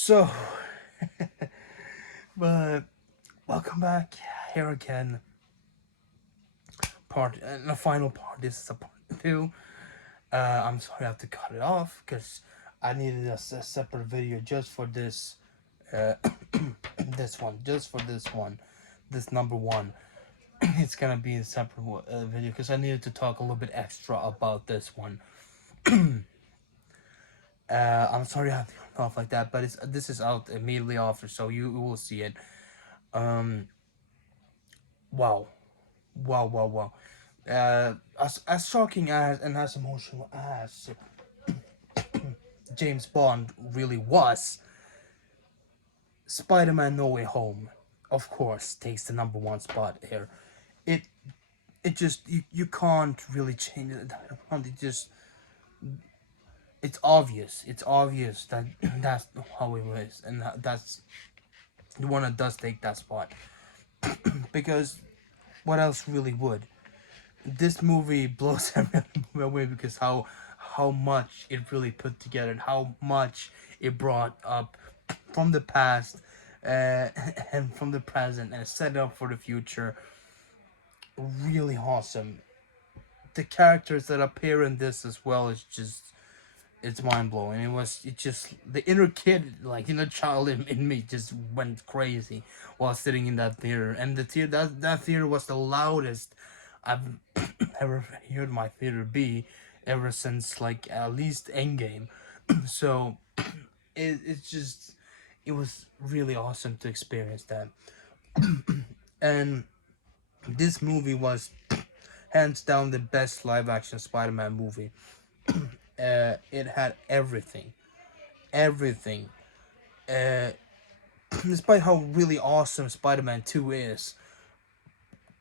So, but welcome back here again. Part and the final part. This is a part two. I'm sorry I have to cut it off because I needed a separate video just for this. Uh, this one, just for this one, this number one. It's gonna be a separate video because I needed to talk a little bit extra about this one. I'm sorry I have to cut off like that, but this is out immediately after, so you will see it. Um, wow, wow. As shocking as and as emotional as James Bond really was, Spider-Man: No Way Home, of course, takes the number one spot here. It it just you can't really change it. It just it's obvious. It's obvious that that's how it is, and that's the one that does take that spot. Because what else really would? This movie blows everyone away because how much it really put together and how much it brought up from the past and from the present and set up for the future. Really awesome. The characters that appear in this as well is just it's mind blowing. It just the inner kid, like inner child in me, just went crazy while sitting in that theater. And the theater that theater was the loudest I've ever heard my theater be ever since like at least Endgame. So it's just it was really awesome to experience that. And this movie was hands down the best live action Spider-Man movie. It had everything. Uh, Despite how really awesome Spider-Man 2 is,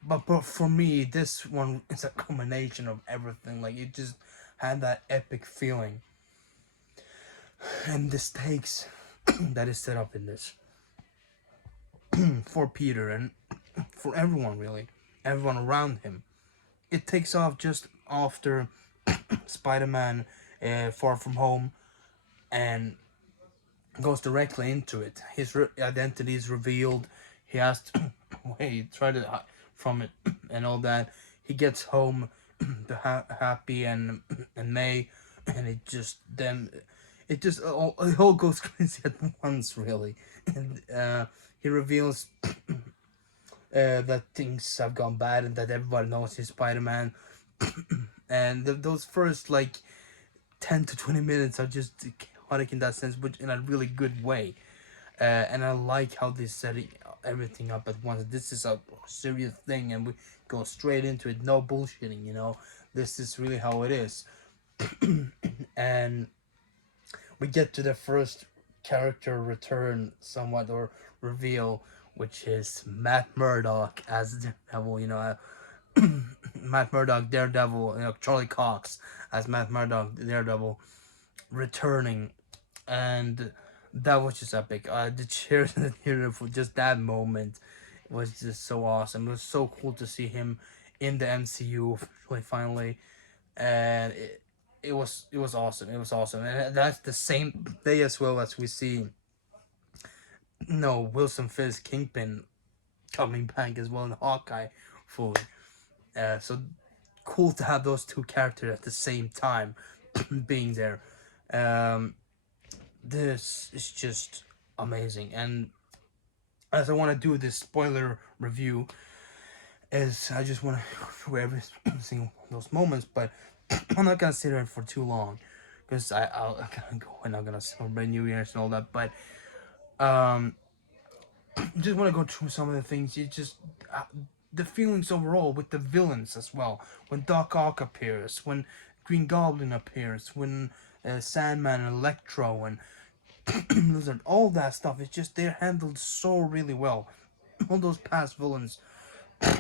but for me, this one is a combination of everything. Like it just had that epic feeling, and the stakes that is set up in this for Peter and for everyone really, everyone around him. It takes off just after Spider-Man Far From Home and goes directly into it. His identity is revealed. He has to wait, try to hide from it and all that. He gets home to Happy and May, and it all goes crazy at once, really. And he reveals that things have gone bad and that everybody knows he's Spider Man. And those first like 10 to 20 minutes are just chaotic in that sense, but in a really good way. And I like how they set everything up at once. This is a serious thing, and we go straight into it. No bullshitting, you know. This is really how it is. And we get to the first character return, somewhat or reveal, which is Matt Murdock as Daredevil. Matt Murdock, Daredevil. Charlie Cox as Matt Murdock, Daredevil, returning, and that was just epic. The cheers in the theater for just that moment was just so awesome. It was so cool to see him in the MCU finally, and it was awesome. It was awesome, and that's the same day as well as we see no Wilson Fisk Kingpin coming back as well in Hawkeye fully. So cool to have those two characters at the same time being there. Um, this is just amazing, and as I want to do this spoiler review, is I just want to go through every single one of those moments, but I'm not gonna sit there for too long because I'm gonna go and I'm gonna celebrate New Year's and all that. But um, just want to go through some of the things. Uh, the feelings overall with the villains as well. When Doc Ock appears, when Green Goblin appears, when Sandman and Electro and Lizard, all that stuff. It's just they're handled so really well. All those past villains,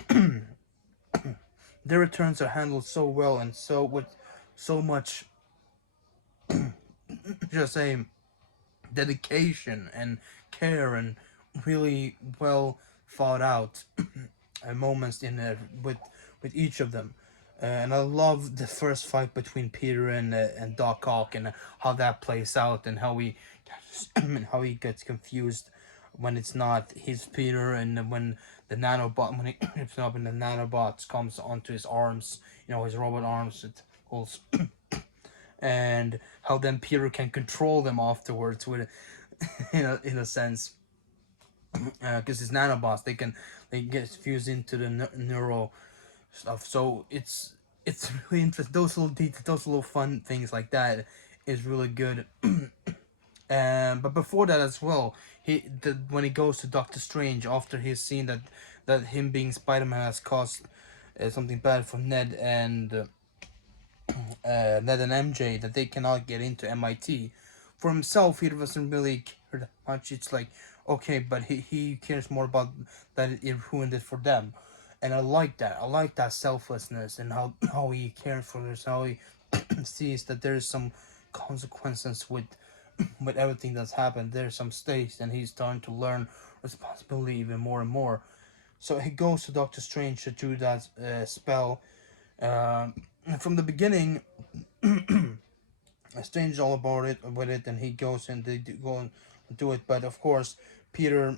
their returns are handled so well and so with so much, just say, dedication and care and really well thought out moments in there with each of them. And I love the first fight between Peter and Doc Ock, and how that plays out, and how he and how he gets confused when it's not his Peter, and when the nanobot when he rips up and the nanobots comes onto his arms, his robot arms, it holds, and how then Peter can control them afterwards with in a sense, because his nanobots, they get fused into the neural stuff. So it's really interesting. Those little details, those little fun things like that is really good. But before that as well, when he goes to Doctor Strange after he's seen that him being Spider-Man has caused something bad for Ned and MJ, that they cannot get into MIT. For himself, he doesn't really care that much. It's like, okay, but he cares more about that it ruined it for them. And I like that. I like that selflessness, and how he cares for this, how he sees that there's some consequences with everything that's happened. There's some stakes, and he's starting to learn responsibility even more and more. So he goes to Doctor Strange to do that spell. From the beginning, Strange all about it with it, and he goes and they go and do it. But of course, Peter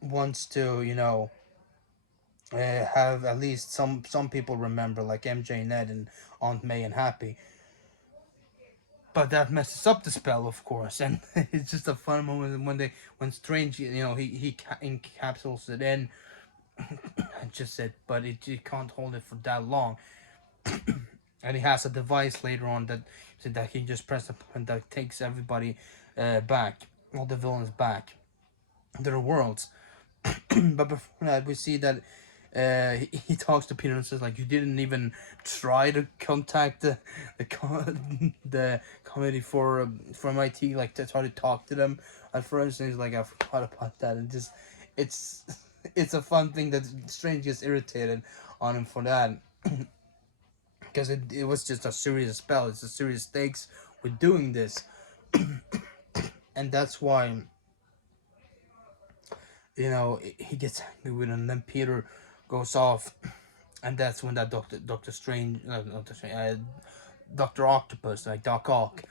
wants to, have at least some people remember, like MJ, Ned, and Aunt May, and Happy. But that messes up the spell, of course, and it's just a fun moment when Strange, he encapsulates it in. Just said, but it can't hold it for that long, and he has a device later on that he just press a button that takes everybody back, all the villains back, their worlds. But before that, we see that he talks to Peter and says, like, you didn't even try to contact the committee for MIT, like, to try to talk to them at first. And he's like, I forgot about that. And just it's it's a fun thing that Strange gets irritated on him for that, because it was just a serious spell. It's a serious stakes with doing this, and that's why he gets angry with him. And then Peter goes off, and that's when that Doctor Strange, Doctor Strange, Doctor Octopus, like Doc Ock,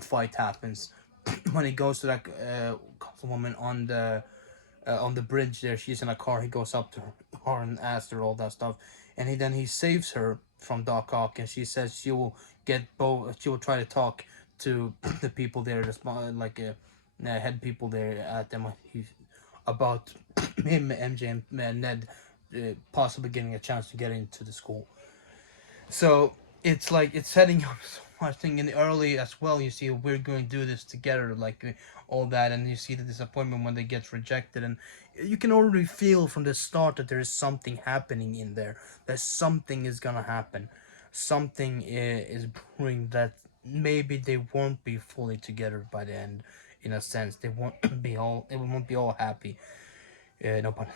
fight happens. When he goes to that woman on the bridge there, she's in a car. He goes up to her and asks her all that stuff, and he saves her from Doc Ock, and she says she will get both. She will try to talk to the people there, like head people there at MIT, about him, MJ, and Ned possibly getting a chance to get into the school. So it's like it's setting up so much thing in the early as well. You see, we're going to do this together, like all that, and you see the disappointment when they get rejected, and you can already feel from the start that there is something happening in there. That something is gonna happen. Something is brewing, that maybe they won't be fully together by the end. In a sense, they won't be all. It won't be all happy. No pun.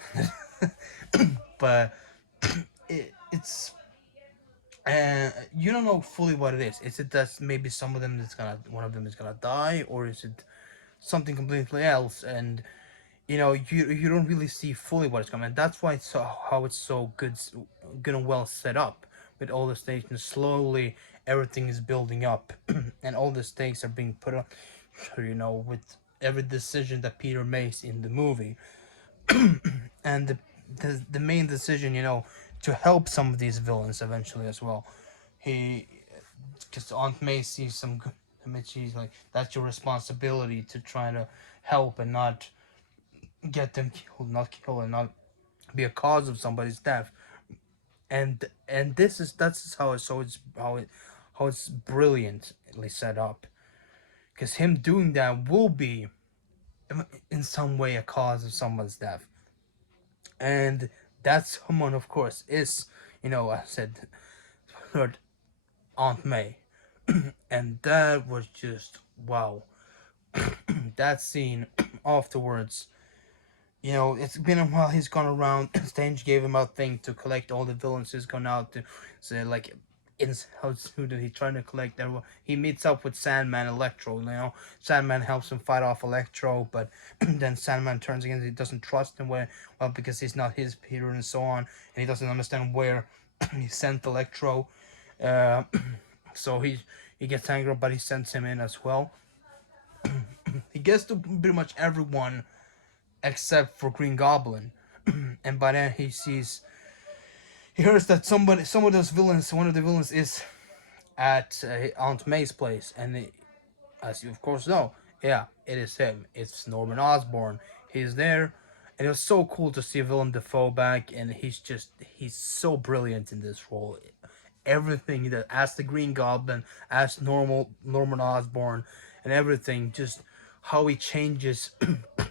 But it's you don't know fully what it is. Is it that maybe one of them is gonna die, or is it something completely else? And you don't really see fully what is coming. And that's why it's how it's so good and well set up with all the stations. Slowly, everything is building up, and all the stakes are being put up. With every decision that Peter makes in the movie, and the main decision, to help some of these villains eventually as well. He, because Aunt May sees some good. I mean, she's like, that's your responsibility to try to help and not get them killed, not kill, and not be a cause of somebody's death. And that's how it's brilliantly set up. Because him doing that will be in some way a cause of someone's death, and that someone, of course, is I said, Lord Aunt May, and that was just wow. That scene afterwards, it's been a while. He's gone around. Strange gave him a thing to collect all the villains. He's gone out to say, like, in how did he trying to collect everyone? He meets up with Sandman, Electro. Sandman helps him fight off Electro, but then Sandman turns against. He doesn't trust him because he's not his Peter, and so on, and he doesn't understand where he sent Electro. Uh, so he gets angry, but he sends him in as well. He gets to pretty much everyone except for Green Goblin, and by then he hears that some of those villains, one of the villains is at Aunt May's place, and as you of course know, yeah, it is him. It's Norman Osborn. He's there, and it was so cool to see Willem Dafoe back, and he's so brilliant in this role. Everything that as the Green Goblin, as normal Norman Osborn, and everything, just how he changes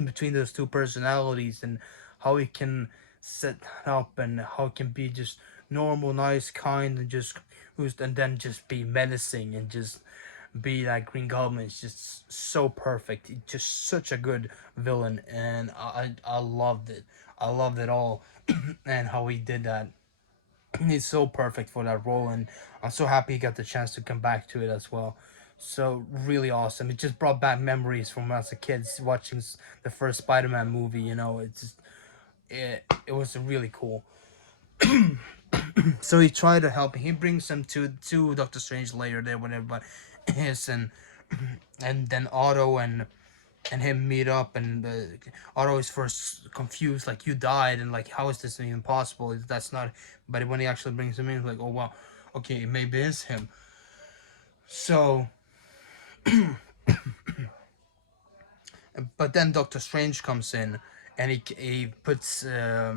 between those two personalities, and how he can set up, and how he can be just normal, nice, kind, and just who's and then just be menacing and just be that Green Goblin is just so perfect. It's just such a good villain, and I loved it. I loved it all, and how he did that. He's so perfect for that role, and I'm so happy he got the chance to come back to it as well. So really awesome. It just brought back memories from as a kid watching the first Spider-Man movie. You know, it was really cool. So he tried to help. He brings him to Doctor Strange later there when everybody is, and then Otto and him meet up, and Otto is first confused, like, you died, and like, how is this even possible? That's not. But when he actually brings him in, he's like, oh wow, okay, maybe it's him. So, but then Doctor Strange comes in, and he puts uh,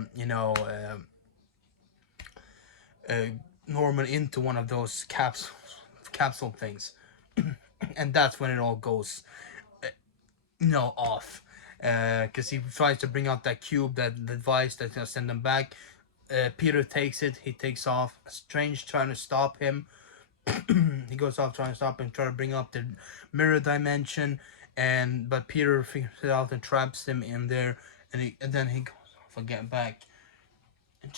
Norman into one of those capsule things, and that's when it all goes off, because he tries to bring out that cube, that device that's gonna send them back. Peter takes it. He takes off. Strange trying to stop him. He goes off trying to stop him, trying to bring up the mirror dimension, and but Peter figures it out and traps him in there, and then he goes off again back and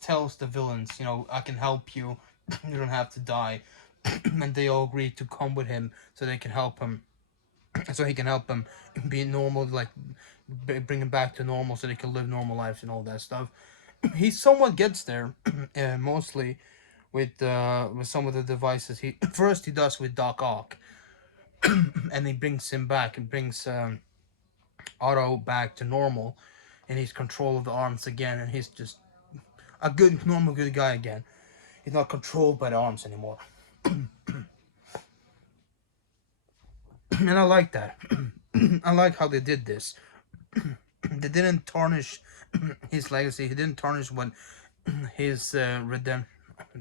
tells the villains, I can help you. You don't have to die, and they all agree to come with him so they can help him, so he can help them be normal, like bring him back to normal, so they can live normal lives and all that stuff. He somewhat gets there, mostly with some of the devices. He first he does with Doc Ock, and he brings him back and brings Otto back to normal, and he's control of the arms again, and he's just a good normal good guy again. He's not controlled by the arms anymore, and I like that. I like how they did this. They didn't tarnish his legacy. He didn't tarnish what his redemption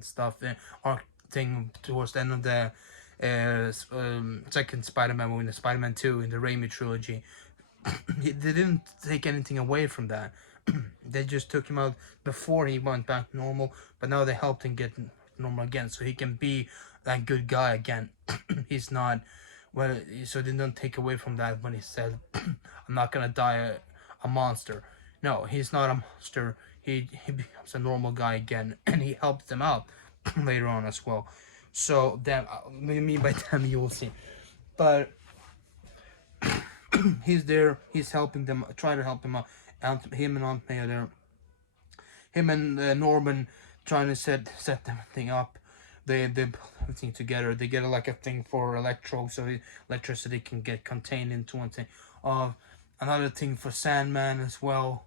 stuff arc thing towards the end of the second Spider-Man movie, the Spider-Man 2 in the Raimi trilogy. They didn't take anything away from that. They just took him out before he went back to normal, but now they helped him get normal again, so he can be that good guy again. He's not. Well, so they don't take away from that when he said, "I'm not gonna die a monster." No, he's not a monster. He becomes a normal guy again, and he helps them out later on as well. So then, me by them you will see. But he's there. He's helping them. Trying to help him out. Him and Aunt May are there. Him and Norman trying to set everything up. They put everything together. They get like a thing for electricity can get contained into one thing. Another thing for Sandman as well.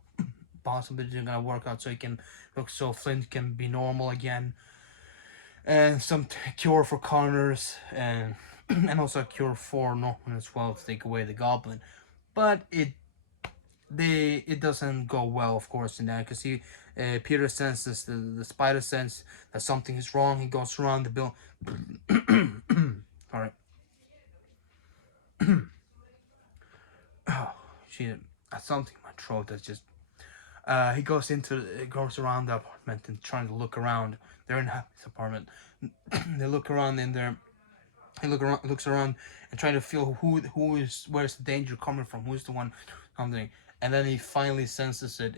Possibly they're gonna work out so he can look so Flint can be normal again. And some cure for Connors, and also a cure for Norman as well to take away the Goblin. But it doesn't go well, of course, in that, because Peter senses the spider sense that something is wrong. He goes around the bill. All right. Oh, she something in my throat that's just. He goes around the apartment and trying to look around. They're in his apartment. They look around in there. Looks around and trying to feel where's the danger coming from, who's the one, something, and then he finally senses it.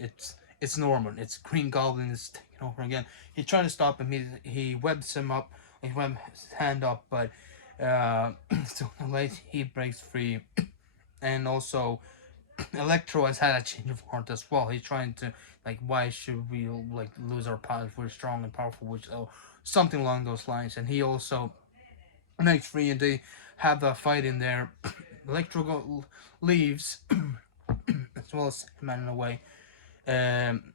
It's Norman. It's Green Goblin is taking over again. He's trying to stop him. He webs him up. He webs his hand up, but so late he breaks free, and also Electro has had a change of heart as well. He's trying to, like, why should we like lose our power if we're strong and powerful? Which something along those lines. And he also makes free, and they have a fight in there. Electro leaves, as well as man in a way. Um,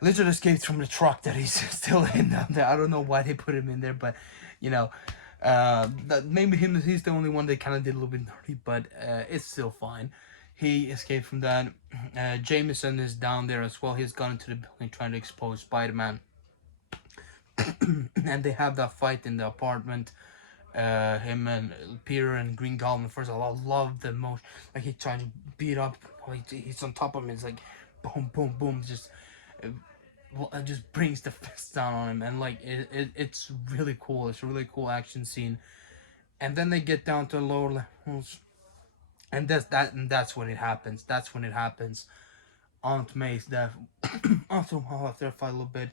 Lizard escapes from the truck that he's still in down there. I don't know why they put him in there, but you know, that maybe he's the only one they kind of did a little bit nerdy, but it's still fine. He escaped from that. Jameson is down there as well. He's gone into the building trying to expose Spider-Man, and they have that fight in the apartment. Him and Peter and Green Goblin. First of all, I love the motion. Like he trying to beat up. Like he's on top of him. It's like boom, boom, boom. It just brings the fist down on him, and like it's really cool. It's a really cool action scene. And then they get down to lower levels, and that's when it happens. That's when it happens. Aunt May's death. After a fight a little bit,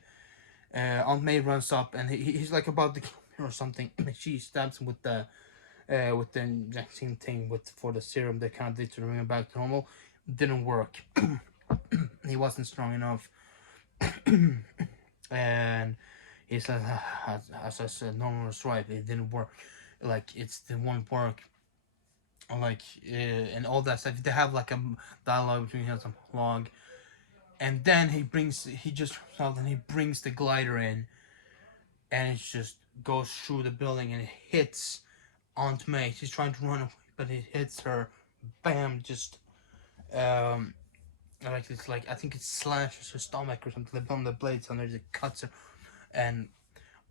Aunt May runs up, and he's like about to kill her or something. And she stabs him with the injecting thing for the serum they kind of did to bring him back to normal. Didn't work. He wasn't strong enough. And he says, as I said, normal was right. It didn't work. Like it won't work. Like and all that stuff. They have like a dialogue between him and log, and then he just and he brings the glider in, and it just goes through the building and it hits Aunt May. She's trying to run away, but it hits her. Bam! Just like it's like I think it slashes her stomach or something. They put on the blades on her, it cuts her, and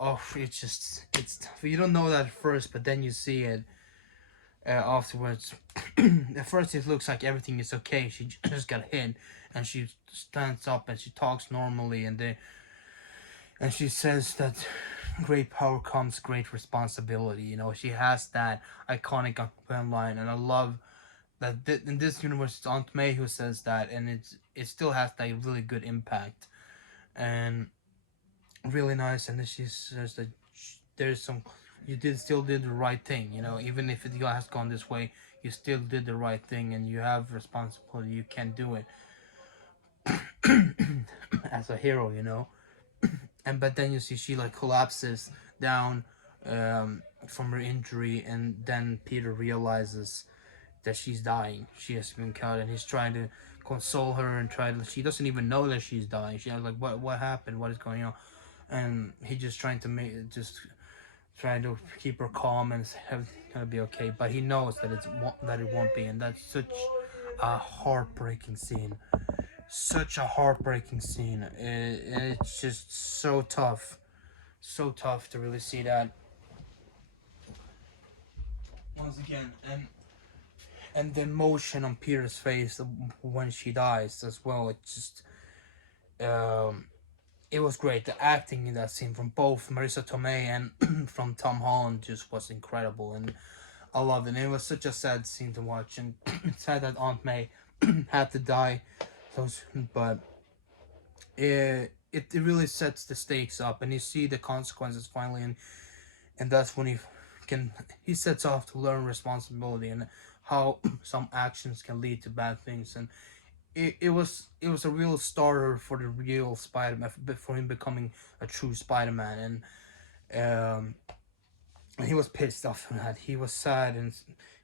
oh, it's tough. You don't know that at first, but then you see it afterwards. At first, it looks like everything is okay. She just got hit, and she stands up and she talks normally, and she says that great power comes great responsibility. You know, she has that iconic line, and I love that in this universe it's Aunt May who says that, and it still has that really good impact and really nice. And then she says that there's some you still did the right thing, you know, even if it has gone this way, you still did the right thing, and you have responsibility. You can do it as a hero, you know. And but then you see she like collapses down from her injury, and then Peter realizes that she's dying. She has been cut, and he's trying to console her and try to. She doesn't even know that she's dying. She's like, "What happened? What is going on?" And he just trying to trying to keep her calm and everything's gonna be okay. But he knows that it won't be, and that's such a heartbreaking scene. Such a heartbreaking scene. It's just so tough to really see that once again, and the emotion on Peter's face when she dies as well. It just it was great. The acting in that scene from both Marissa Tomei and from Tom Holland just was incredible, and I loved it. And it was such a sad scene to watch, and it's sad that Aunt May had to die so soon, but it really sets the stakes up, and you see the consequences finally, and that's when he sets off to learn responsibility and how some actions can lead to bad things. And it was a real starter for the real Spider-Man, for him becoming a true Spider-Man. And he was pissed off from that. He was sad, and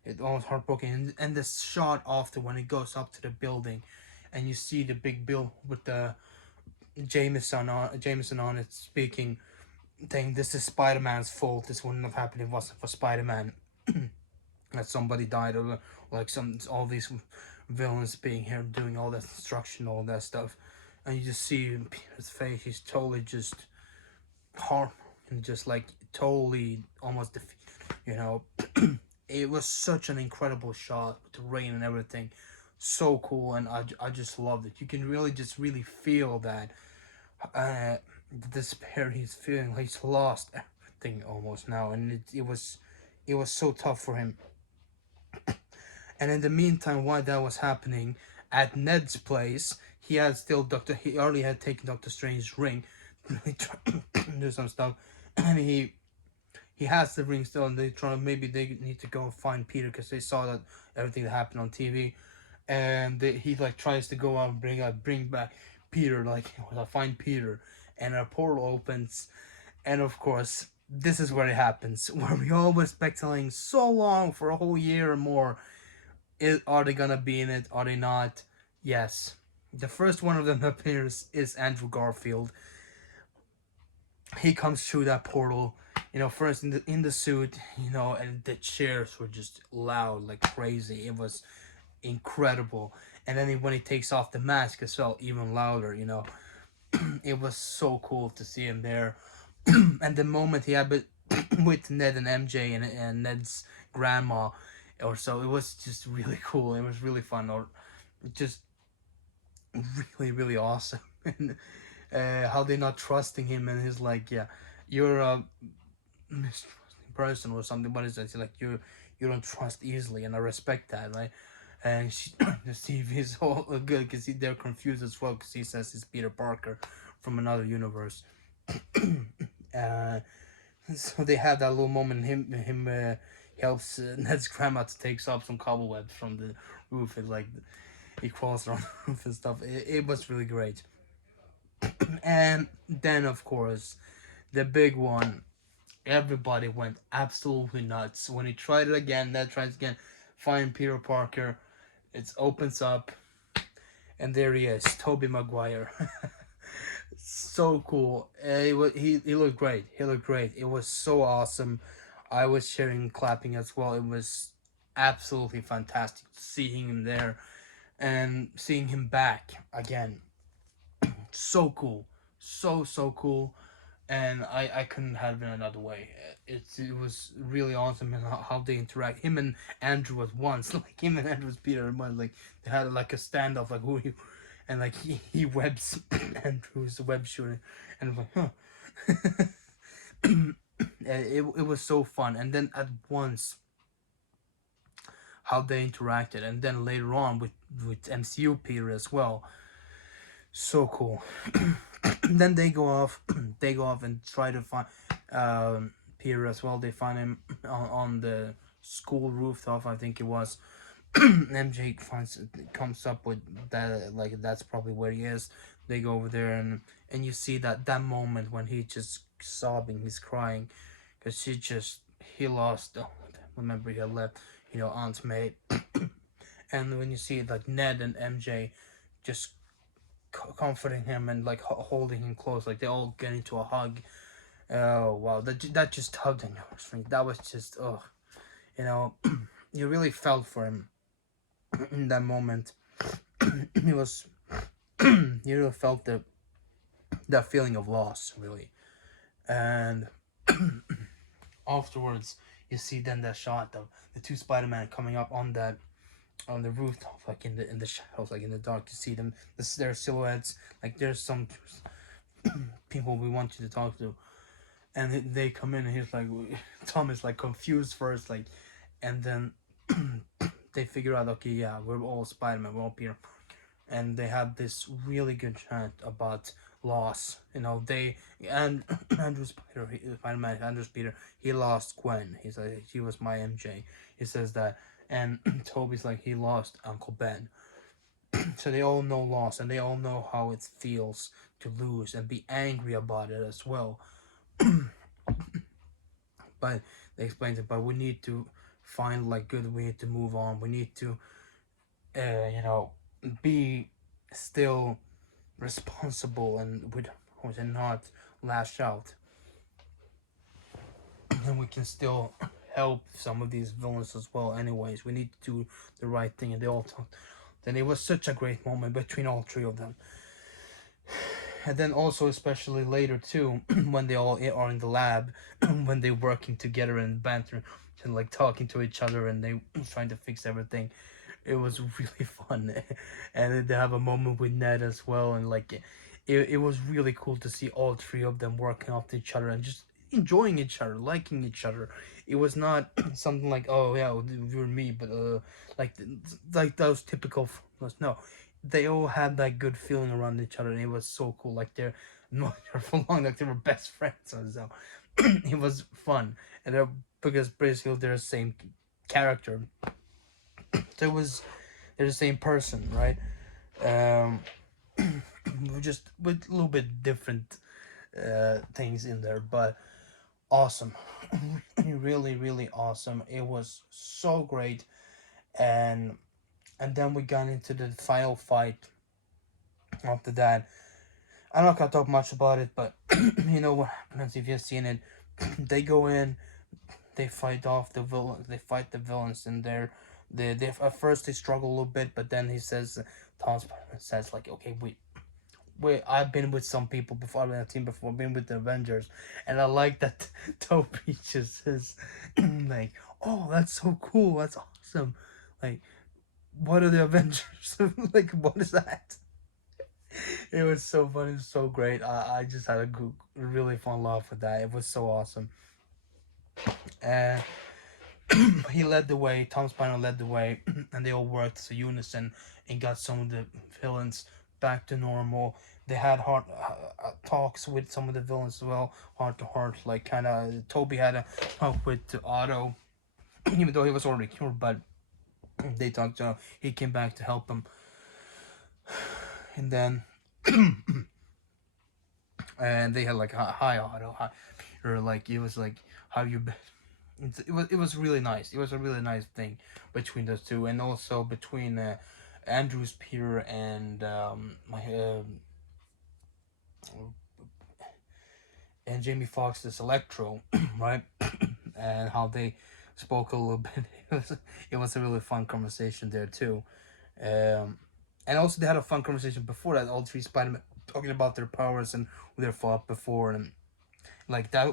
it was heartbroken. And the shot after, when it goes up to the building and you see the big bill with the Jameson on it speaking, saying this is Spider-Man's fault. This wouldn't have happened if it wasn't for Spider-Man. That somebody died, or like all these villains being here doing all that destruction, all that stuff, and you just see in Peter's face, he's totally just hard and just like totally almost defeated. You know, it was such an incredible shot with the rain and everything, so cool, and I just loved it. You can really feel that the despair he's feeling. Like he's lost everything almost now, and it was so tough for him. And in the meantime, while that was happening, at Ned's place, he already had taken Doctor Strange's ring, do some stuff, and he has the ring still, and maybe they need to go and find Peter, because they saw that everything that happened on TV, and he like tries to go out and bring back Peter, like find Peter, and a portal opens, And of course, this is where it happens, where we all were speculating so long for a whole year or more. Are they gonna be in it? Are they not? Yes. The first one of them that appears is Andrew Garfield. He comes through that portal, first in the suit, and the chairs were just loud like crazy. It was incredible. And then when he takes off the mask, it felt even louder. It was so cool to see him there. And the moment he had with Ned and MJ and Ned's grandma or so, it was just really cool. It was really fun, or just really, really awesome. And how they not trusting him, and he's like, yeah, you're a mistrusting person or something. What is that? He's like, you don't trust easily, and I respect that, right? And Steve is all good because they're confused as well because he says he's Peter Parker from another universe. uh, so they have that little moment. Him helps Ned's grandma to take up some cobwebs from the roof. It's like he crawls around the roof and stuff. It was really great. And then of course the big one. Everybody went absolutely nuts when he tried it again. Ned tries again. Find Peter Parker. It opens up, and there he is, Tobey Maguire. So cool. He looked great. He looked great. It was so awesome. I was cheering, clapping as well. It was absolutely fantastic seeing him there and seeing him back again. So cool, so cool. And I couldn't have been another way. It was really awesome, and how they interact. Him and Andrew was once, like him and Andrew's Peter and one, like they had like a standoff, like who he, and like he webs Andrew's web shooter, and I'm like, huh. It was so fun, and then at once how they interacted, and then later on with MCU Peter as well. So cool. Then they go off. They go off and try to find Peter as well. They find him on the school rooftop, I think it was. MJ comes up with that, like that's probably where he is. They go over there, and you see that moment when he just sobbing, he's crying, because he lost. Oh, remember he had left, Aunt May. And when you see it, like Ned and MJ just comforting him and like holding him close, like they all get into a hug. Oh wow, that just tugged on your heartstrings. That was just you know, you really felt for him in that moment. It was you really felt that feeling of loss, really. And afterwards, you see then that shot of the two Spider-Man coming up on the rooftop, like in the shadows, like in the dark. To see them, their silhouettes. Like there's some people we want you to talk to, and they come in, and he's like, Tom is like confused first, like, and then they figure out, okay, yeah, we're all Spider-Man, we're all Peter, and they have this really good chat about loss. They and Andrew Spider-Man, Andrew Peter, he lost Gwen. He's like, she was my MJ. He says that, and Toby's like, he lost Uncle Ben. So they all know loss, and they all know how it feels to lose and be angry about it as well. But they explained it. But we need to find like good. We need to move on. We need to, be still responsible and not lash out. And we can still help some of these villains as well. Anyways, we need to do the right thing, and they all talked. Then it was such a great moment between all three of them. And then also, especially later too, when they all are in the lab, when they're working together and banter and like talking to each other, and they trying to fix everything. It was really fun. And they have a moment with Ned as well, and like it was really cool to see all three of them working off each other and just enjoying each other, liking each other. It was not something like, oh yeah, you're me, but like like those typical formulas. No, they all had that good feeling around each other, and it was so cool. Like they're not there for long, like they were best friends. So it was fun, and because basically they're the same character. So they're the same person, right? Um, just with a little bit different things in there, but awesome. Really, really awesome. It was so great. And and then we got into the final fight after that. I'm not gonna talk much about it, but you know what happens if you've seen it. They go in, they fight off the villain, they fight the villains in there. They at first they struggle a little bit, but then he says, Tom Spider-Man says like, okay, we I've been with some people before, I've been a team before, I've been with the Avengers, and I like that Toby just says like, oh, that's so cool, that's awesome, like, what are the Avengers? Like, what is that? It was so funny, so great. I just had a really fun laugh with that. It was so awesome. And he led the way. Tom Spino led the way, and they all worked as a unison and got some of the villains back to normal. They had hard talks with some of the villains as well, heart to heart. Like kind of, Toby had a talk with Otto, even though he was already cured. But they talked to. He came back to help him, and then and they had like hi Otto, hi, or like it was like how you it was really nice. It was a really nice thing between those two, and also between Andrew's Peter and Jamie Foxx's Electro, right? And how they spoke a little bit. It was a really fun conversation there too. Um, and also they had a fun conversation before that. All three Spider-Man talking about their powers and who they fought before, and like that,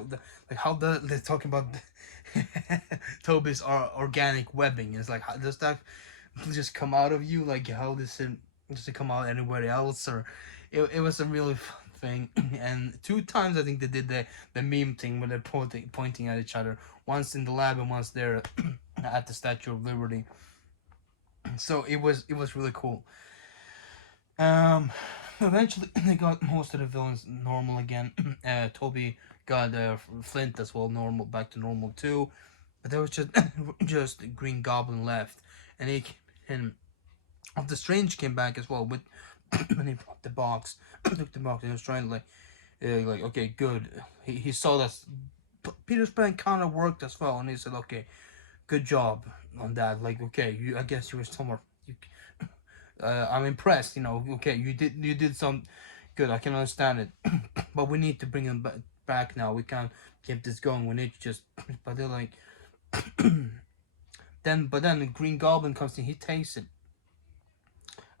like how they're talking about Toby's organic webbing. It's like, how does that just come out of you? Like, how does it just come out anywhere else? Or it was a really fun thing. And two times I think they did the meme thing where they're pointing at each other. Once in the lab and once there at the Statue of Liberty. So it was really cool. Um, Eventually they got most of the villains normal again. Toby got Flint as well, normal, back to normal too. But there was just just Green Goblin left, and and Doctor Strange came back as well with when he brought the box, took the box, and he was trying to like okay, good. He saw that Peter's plan kind of worked as well, and he said, okay, good job on that. Like, okay, I guess you were somewhere. I'm impressed. Okay, you did some good. I can understand it, but we need to bring him back now. We can't keep this going. We need to just. But they're like, but then the Green Goblin comes in. He takes it.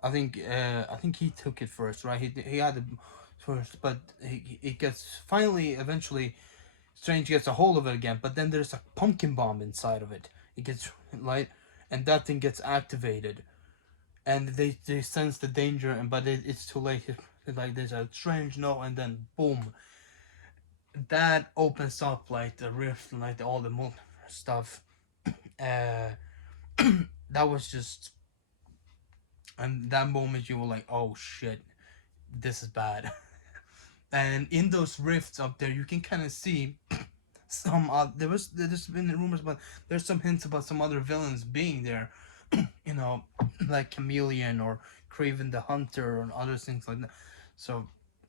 I think he took it first, right? He had it first, but he gets finally eventually. Strange gets a hold of it again, but then there's a pumpkin bomb inside of it. It gets light, and that thing gets activated, and they sense the danger, and but it's too late. Like there's a strange no, and then boom, that opens up like the rift and like all the stuff. Uh, that was just, and that moment you were like, oh shit, this is bad. And in those rifts up there, you can kind of see some. There's been rumors, but there's some hints about some other villains being there. you know, like Chameleon or Craven the Hunter and other things like that. So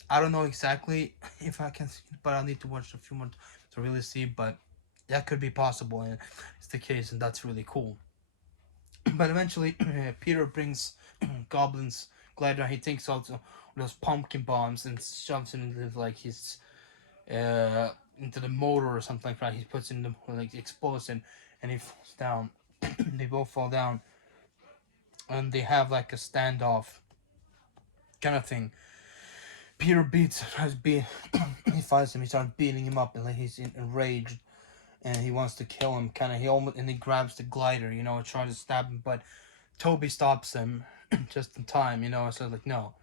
I don't know exactly if I can see it, but I need to watch a few more to really see. But that could be possible, and it's the case, and that's really cool. But eventually, Peter brings Goblin's glider. He takes out those pumpkin bombs and shoves it into like his into the motor or something like that. He puts it in the like explodes it, and he falls down. They both fall down, and they have like a standoff kind of thing. Peter beats has beat he fights him. He starts beating him up, and like he's enraged, and he wants to kill him. Kind of he almost and he grabs the glider, and tries to stab him, but Toby stops him just in time. So like no,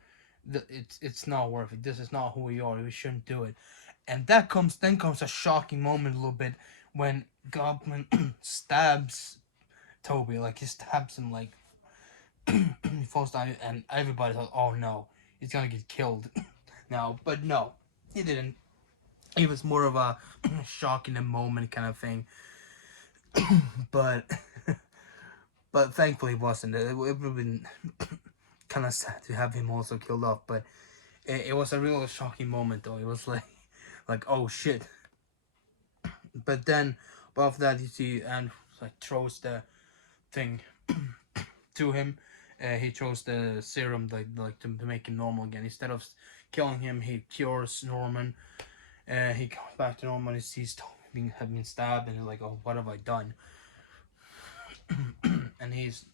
it's not worth it. This is not who we are. We shouldn't do it. And then comes a shocking moment a little bit when Goblin stabs Toby. Like he stabs him like he falls down, and everybody thought, oh no, he's gonna get killed now. But no, he didn't. It was more of a shock in the moment kind of thing. But but thankfully it wasn't. It would have been kind of sad to have him also killed off. But it was a real shocking moment though. It was like like, oh shit. But then above that, you see and like throws the thing to him. He throws the serum like to make him normal again. Instead of killing him, he cures Norman. He comes back to normal. He sees Toby have been stabbed, and he's like, "Oh, what have I done?" And he's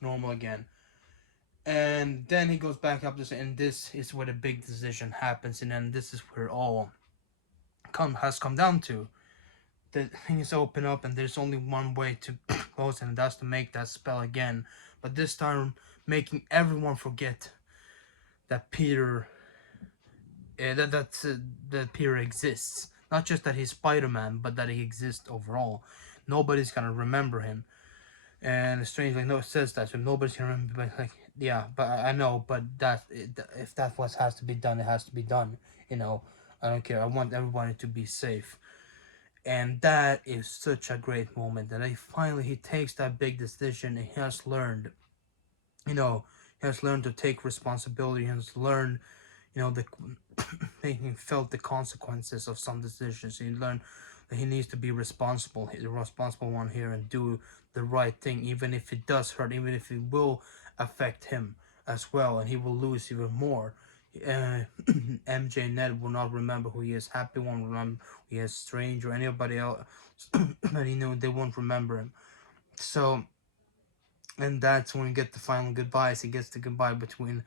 normal again. And then he goes back up to, and this is where the big decision happens, and then this is where it all has come down to. The thing is open up, and there's only one way to close it, and that's to make that spell again. But this time, making everyone forget that Peter, that Peter exists. Not just that he's Spider-Man, but that he exists overall. Nobody's gonna remember him. And strangely, no, it says that, so nobody's gonna remember. But like, yeah, but I know, but if that's what has to be done, it has to be done. You know, I don't care. I want everybody to be safe, and that is such a great moment. And he takes that big decision, and he has learned, you know, he has learned to take responsibility. He has learned, you know, the he felt the consequences of some decisions. He learned that he needs to be responsible. He's a responsible one here and do the right thing, even if it does hurt, even if it will affect him as well, and he will lose even more. MJ and Ned will not remember who he is. Happy won't remember who he is. Strange or anybody else that he knew, they won't remember him. So, and that's when we get the final goodbyes. He gets the goodbye between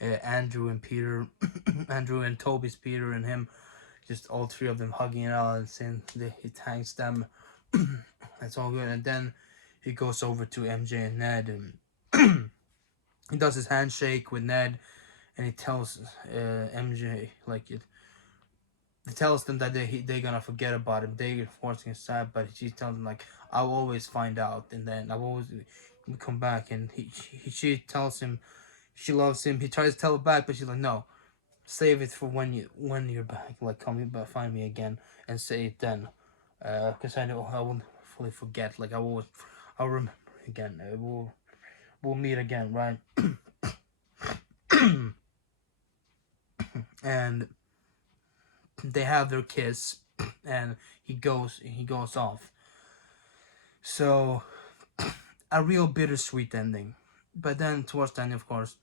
Andrew and Peter, Andrew and Toby's Peter and him, just all three of them hugging it out and saying he thanks them. That's all good. And then he goes over to MJ and Ned, and he does his handshake with Ned, and he tells MJ like it. He tells them that they're gonna forget about him. They're forcing his side, but she tells them like, I'll always find out, and then I'll always come back. And she tells him she loves him. He tries to tell her back, but she's like, no, save it for when you're back. Like, come back, find me again, and say it then. Because I know I won't fully forget. Like I'll remember again. We'll meet again, right? And they have their kiss, and he goes off. So a real bittersweet ending. But then towards the end, of course,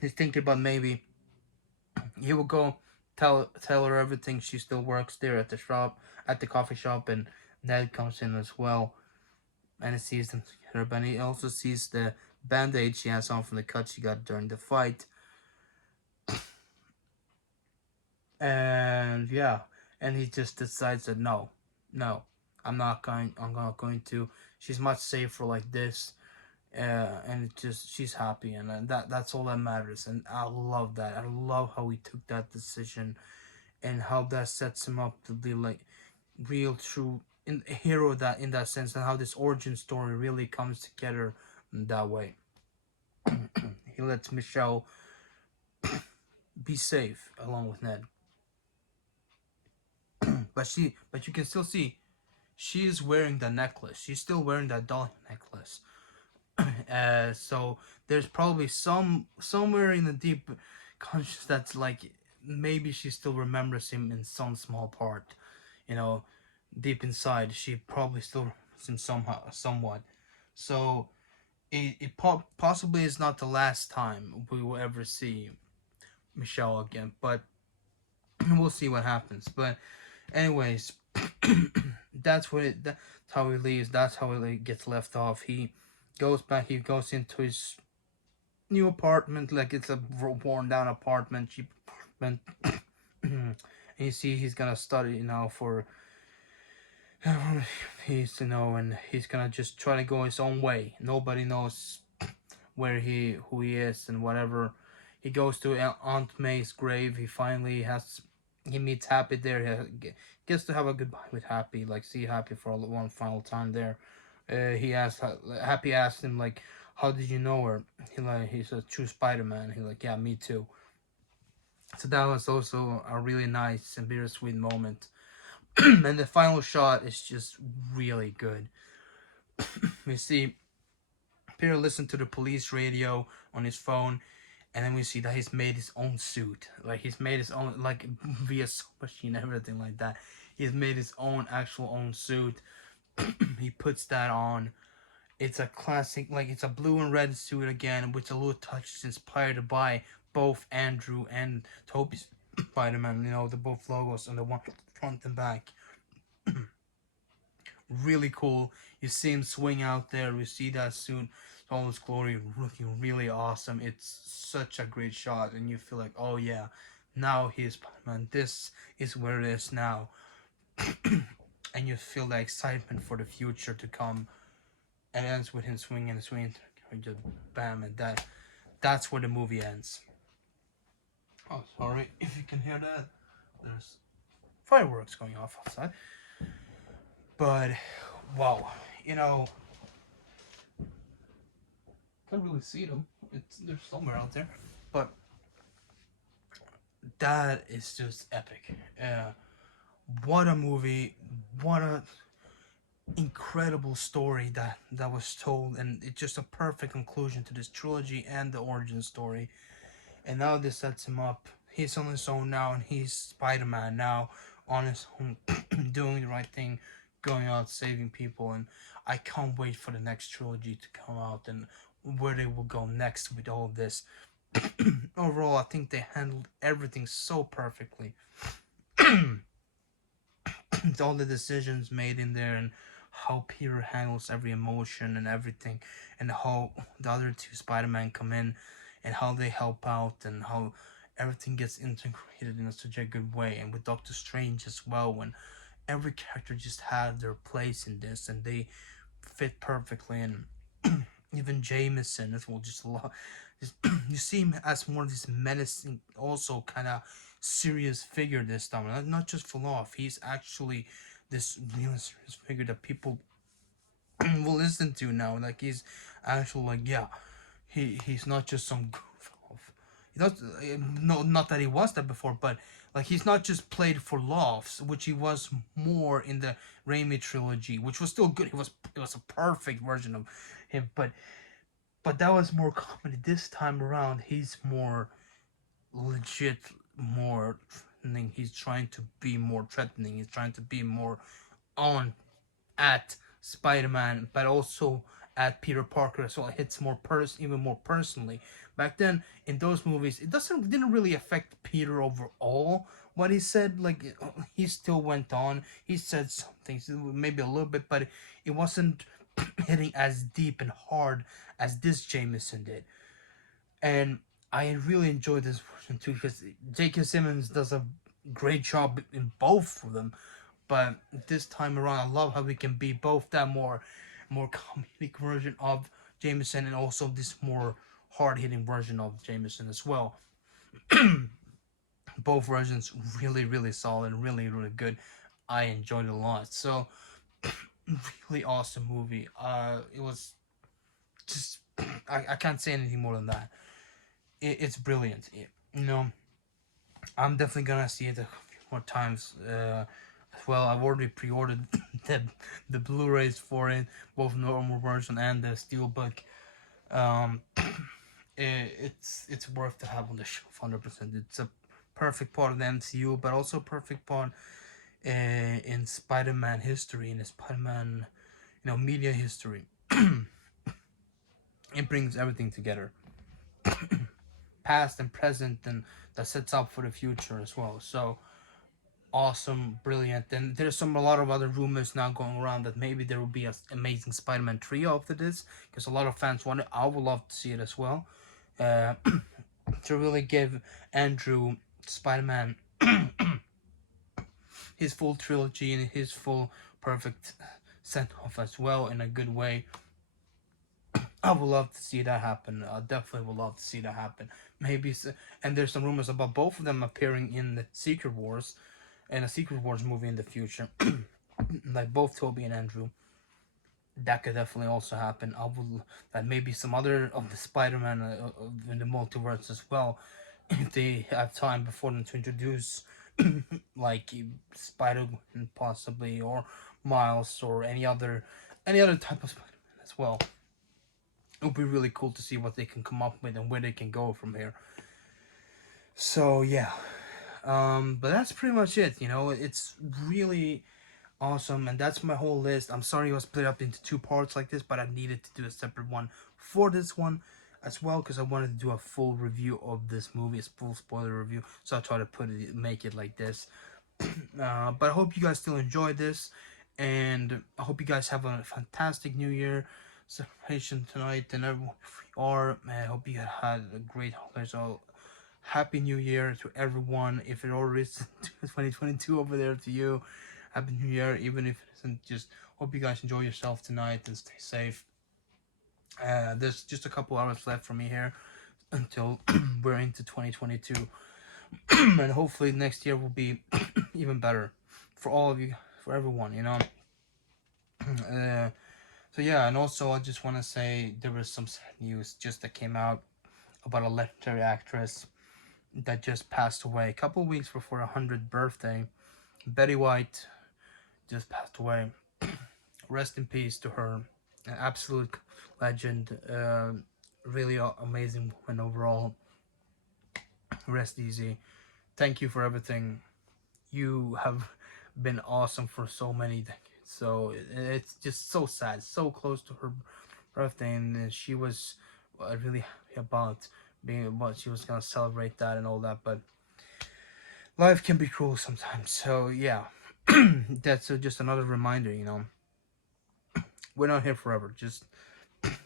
he's thinking about maybe he will go tell her everything. She still works there at the coffee shop, and Ned comes in as well, and he sees them together. But he also sees the band-aid she has on from the cut she got during the fight. And yeah, and he just decides that no, I'm not going to. She's much safer like this. And it just she's happy, and that's all that matters. And I love that. I love how he took that decision, and how that sets him up to be like real true hero that in that sense, and how this origin story really comes together in that way. He lets Michelle be safe along with Ned, but you can still see she is wearing the necklace. She's still wearing that doll necklace. So there's probably somewhere in the deep conscious that's like maybe she still remembers him in some small part, you know, deep inside she probably still remembers him somewhat. So it possibly is not the last time we will ever see Michelle again, but we'll see what happens. But anyways, that's how he leaves. That's how he gets left off. He goes back. He goes into his new apartment, like it's a worn down apartment, cheap apartment. And you see he's gonna study now for he's and he's gonna just try to go his own way. Nobody knows who he is and whatever. He goes to Aunt May's grave. He meets Happy there. He gets to have a goodbye with Happy, like see Happy for one final time there. Happy asks him like, how did you know her? He's a true Spider-Man. He's like, yeah, me too. So that was also a really nice and bittersweet moment. And the final shot is just really good. We see Peter listen to the police radio on his phone, and then we see that he's made his own suit. Like he's made his own, like via machine, everything like that. He's made his own actual own suit. He puts that on. It's a classic, like it's a blue and red suit again, with a little touch inspired by both Andrew and Toby's Spider-Man. You know, the both logos on the one front and back. Really cool. You see him swing out there. We see that suit, all his glory, looking really awesome. It's such a great shot, and you feel like, oh yeah, now he's Spider-Man. This is where it is now, and you feel the excitement for the future to come. And it ends with him swinging and swinging, and just bam, and that's where the movie ends. Oh, sorry if you can hear that. There's fireworks going off outside. But wow, you know, can't really see them. They're somewhere out there, but that is just epic. What a movie! What a incredible story that was told, and it's just a perfect conclusion to this trilogy and the origin story. And now this sets him up. He's on his own now, and he's Spider-Man now, on his own, doing the right thing, going out saving people. And I can't wait for the next trilogy to come out and where they will go next with all of this. Overall, I think they handled everything so perfectly. All the decisions made in there, and how Peter handles every emotion and everything, and how the other two Spider-Man come in, and how they help out, and how everything gets integrated in such a good way. And with Doctor Strange as well, when every character just had their place in this, and they fit perfectly. And even Jameson as well, just you see him as more of this menacing, also kind of serious figure this time. Not just full off. He's actually this really serious figure that people will listen to now. Like he's actually like, yeah, he's not just some goof off. He does no, not that he was that before, but like he's not just played for laughs, which he was more in the Raimi trilogy, which was still good. It was a perfect version of him, but that was more comedy. This time around, he's more legit, more threatening. He's trying to be more threatening. He's trying to be more on at Spider-Man, but also at Peter Parker. So it hits even more personally. Back then, in those movies, didn't really affect Peter overall. What he said, like he still went on. He said some things, maybe a little bit, but it wasn't hitting as deep and hard as this Jameson did. And I really enjoyed this version too, because J.K. Simmons does a great job in both of them. But this time around, I love how we can be both that more comedic version of Jameson, and also this more hard hitting version of Jameson as well. Both versions really solid, really good. I enjoyed it a lot. So really awesome movie. It was just I can't say anything more than that. It's brilliant. You know, I'm definitely gonna see it a few more times. As well, I've already pre-ordered the the Blu-rays for it, both normal version and the steelbook. Um, it's worth to have on the shelf, 100%. It's a perfect part of the MCU, but also a perfect part in Spider-Man history, in the Spider-Man, media history. It brings everything together, past and present, and that sets up for the future as well. So awesome, brilliant. And there's a lot of other rumors now going around that maybe there will be an Amazing Spider-Man trio after this, because a lot of fans want it. I would love to see it as well. Uh, to really give Andrew Spider-Man his full trilogy and his full perfect send off as well, in a good way. I would love to see that happen. I definitely would love to see that happen. Maybe, and there's some rumors about both of them appearing in the Secret Wars, and a Secret Wars movie in the future, like both Toby and Andrew. That could definitely also happen. I would that maybe some other of the Spider-Man in the multiverse as well, if they have time before them to introduce like Spider-Man possibly, or Miles, or any other type of Spider-Man as well. it'll be really cool to see what they can come up with and where they can go from here. So yeah, but that's pretty much it. You know, it's really awesome, and that's my whole list. I'm sorry it was split up into two parts like this, but I needed to do a separate one for this one as well because I wanted to do a full review of this movie, a full spoiler review. So I try to make it like this. But I hope you guys still enjoyed this, and I hope you guys have a fantastic New Year celebration tonight. And everyone, if you are, I hope you had a great holiday. So happy New Year to everyone. If it already is 2022 over there to you, happy New Year. Even if it isn't, just hope you guys enjoy yourself tonight and stay safe. There's just a couple hours left for me here until we're into 2022, and hopefully next year will be even better for all of you, for everyone. You know. So yeah, and also I just want to say there was some sad news just that came out about a legendary actress that just passed away a couple weeks before her 100th birthday. Betty White just passed away. Rest in peace to her. An absolute legend. Really amazing woman overall. Rest easy. Thank you for everything. You have been awesome for so many decades. So it's just so sad. So close to her birthday, and she was really happy about being what she was gonna celebrate that and all that. But life can be cruel sometimes. So yeah, that's just another reminder. You know, we're not here forever. Just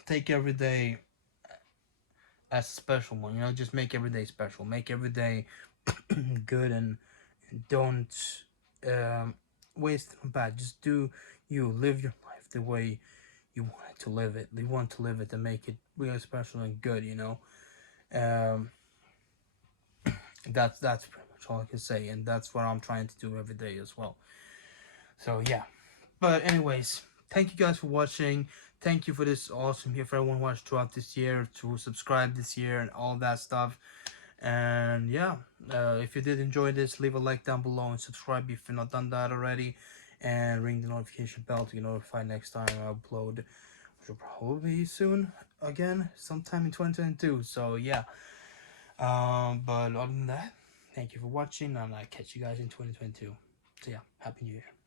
take every day as a special one. You know, just make every day special. Make every day good, and don't um, waste it on bad. Just do you live your life the way you want to live it. You want to live it and make it really special and good. You know, um, that's pretty much all I can say, and that's what I'm trying to do every day as well. So yeah, but anyways, thank you guys for watching. Thank you for this awesome here for everyone who watched throughout this year, to subscribe this year and all that stuff. And yeah, if you did enjoy this, leave a like down below and subscribe if you've not done that already, and ring the notification bell to get notified next time I upload, which will probably be soon again, sometime in 2022. So yeah, but other than that, thank you for watching, and I'll catch you guys in 2022. So yeah, happy New Year.